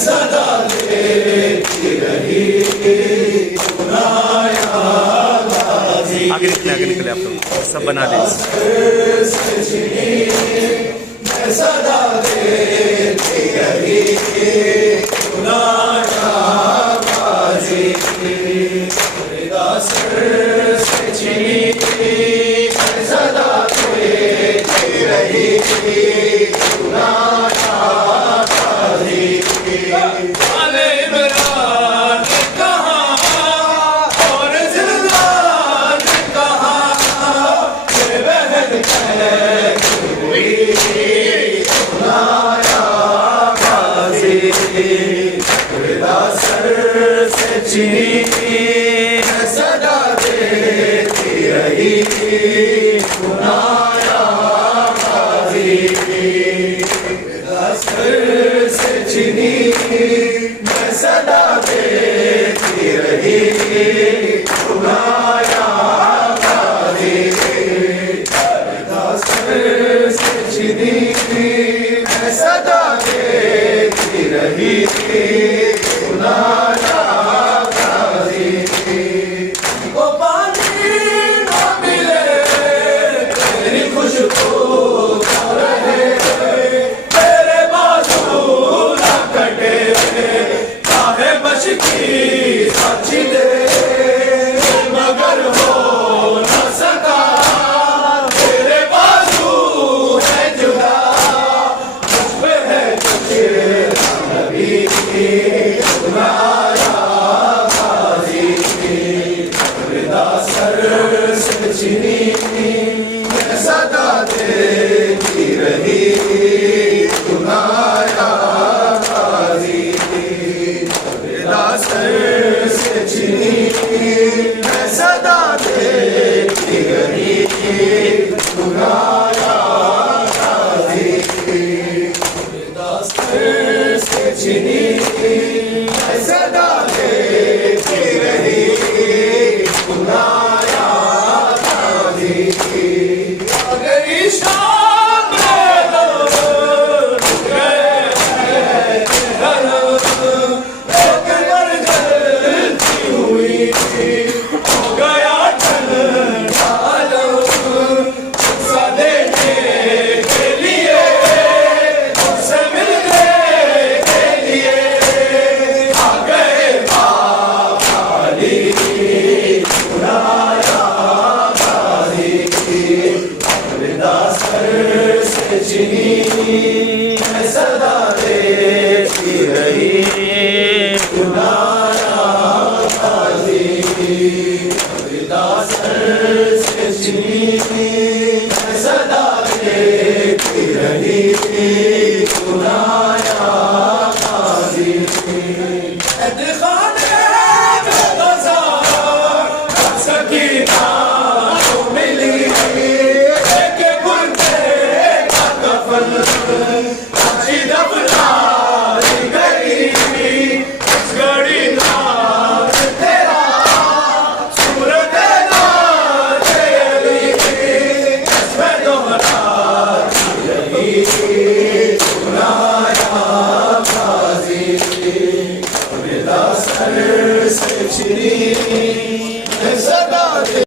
सदा देती रही आगे निकले आप लोग सब बना ले सदा देती रही से छिनी सदा देती रही सदा देती रही से चिनी मैं सदा देती रही से चिनी मैं सदा देती रही मगर हो न सका तेरे बाजू है जुदा मुझ है तुझे नबी सर से चिनी सदा देती रही सर से चिनी मैं सदा देती रही से चिनी मैं सदा देती रही अगर शाम सदा देती रही से चिनी सदा देती रही सकीना मिली से चिनी